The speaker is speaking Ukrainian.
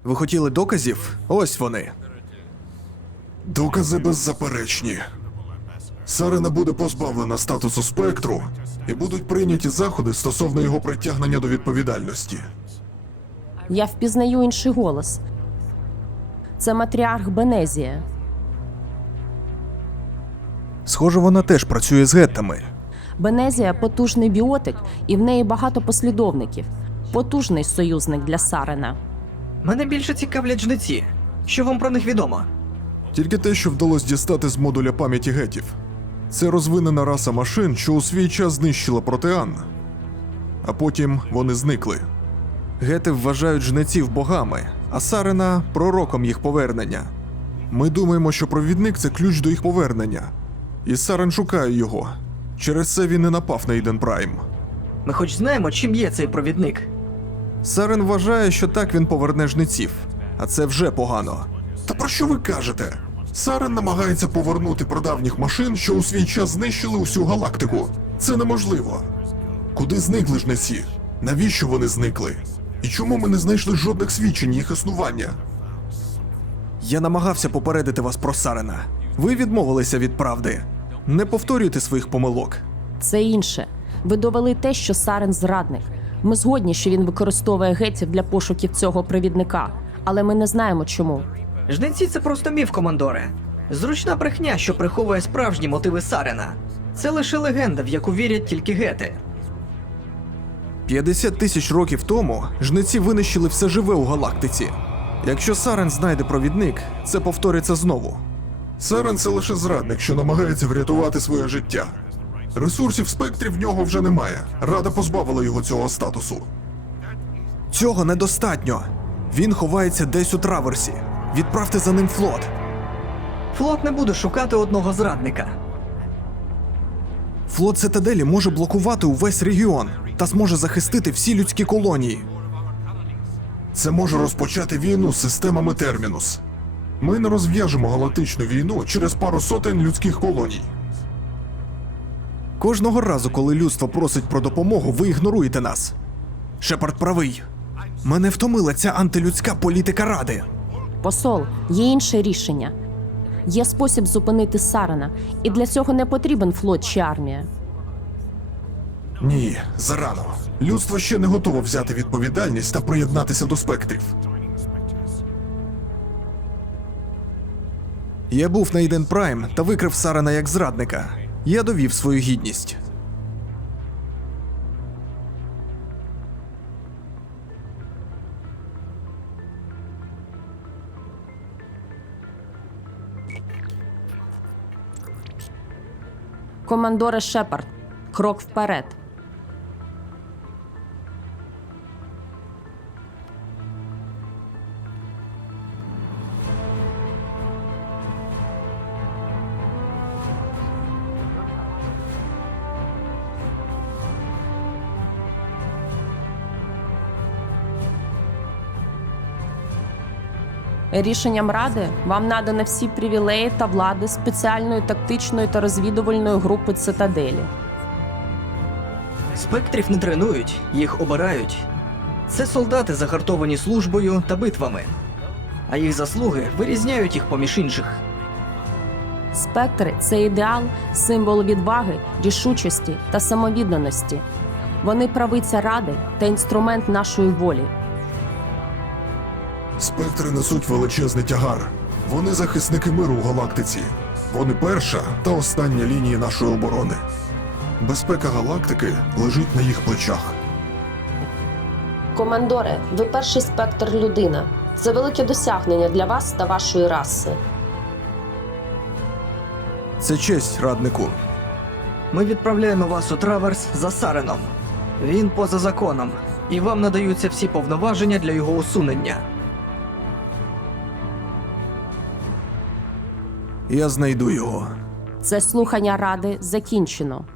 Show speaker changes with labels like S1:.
S1: Ви хотіли доказів? Ось вони.
S2: Докази беззаперечні. Сарена буде позбавлена статусу спектру і будуть прийняті заходи стосовно його притягнення до відповідальності.
S3: Я впізнаю інший голос. Це матріарх Бенезія.
S1: Схоже, вона теж працює з геттами.
S3: Бенезія – потужний біотик, і в неї багато послідовників. Потужний союзник для Сарена.
S4: Мене більше цікавлять жниці. Що вам про них відомо?
S2: Тільки те, що вдалося дістати з модуля пам'яті гетів. Це розвинена раса машин, що у свій час знищила протеан. А потім вони зникли.
S1: Гети вважають жнеців богами, а Сарена – пророком їх повернення.
S2: Ми думаємо, що провідник – це ключ до їх повернення. І Сарен шукає його. Через це він і напав на Іден Прайм.
S4: Ми хоч знаємо, чим є цей провідник.
S1: Сарен вважає, що так він поверне жнеців, а це вже погано.
S2: Та про що ви кажете? Сарен намагається повернути прадавніх машин, що у свій час знищили усю галактику. Це неможливо. Куди зникли жнеці? Навіщо вони зникли? І чому ми не знайшли жодних свідчень їх існування?
S1: Я намагався попередити вас про Сарена. Ви відмовилися від правди. Не повторюйте своїх помилок.
S3: Це інше. Ви довели те, що Сарен – зрадник. Ми згодні, що він використовує гетів для пошуків цього провідника, але ми не знаємо чому.
S4: Жниці – це просто міф, командоре. Зручна брехня, що приховує справжні мотиви Сарена. Це лише легенда, в яку вірять тільки гети.
S1: 50 тисяч років тому жнеці винищили все живе у галактиці. Якщо Сарен знайде провідник, це повториться знову.
S2: Сарен – це лише зрадник, що намагається врятувати своє життя. Ресурсів спектрів в нього вже немає. Рада позбавила його цього статусу.
S1: Цього недостатньо. Він ховається десь у траверсі. Відправте за ним флот.
S4: Флот не буде шукати одного зрадника.
S1: Флот Цитаделі може блокувати увесь регіон та зможе захистити всі людські колонії.
S2: Це може розпочати війну з системами Термінус. Ми не розв'яжемо галактичну війну через пару сотень людських колоній.
S1: Кожного разу, коли людство просить про допомогу, ви ігноруєте нас. Шепард правий. Мене втомила ця антилюдська політика Ради.
S3: Посол, є інше рішення. Є спосіб зупинити Сарена, і для цього не потрібен флот чи армія.
S2: Ні, зарано. Людство ще не готово взяти відповідальність та приєднатися до спектрів.
S1: Я був на Іден Прайм та викрив Сарена як зрадника. Я довів свою гідність.
S3: Командоре Шепард, крок вперед. Рішенням Ради вам надано всі привілеї та влади спеціальної тактичної та розвідувальної групи Цитаделі.
S4: Спектрів не тренують, їх обирають. Це солдати, загартовані службою та битвами. А їх заслуги вирізняють їх поміж інших.
S3: Спектри – це ідеал, символ відваги, рішучості та самовідданості. Вони правиця Ради та інструмент нашої волі.
S2: Спектри несуть величезний тягар. Вони захисники миру у галактиці. Вони перша та остання лінії нашої оборони. Безпека галактики лежить на їх плечах.
S3: Командоре, ви перший спектр людина. Це велике досягнення для вас та вашої раси.
S1: Це честь, раднику.
S4: Ми відправляємо вас у Траверс за Сареном. Він поза законом, і вам надаються всі повноваження для його усунення.
S1: Я знайду його.
S3: Це слухання Ради закінчено.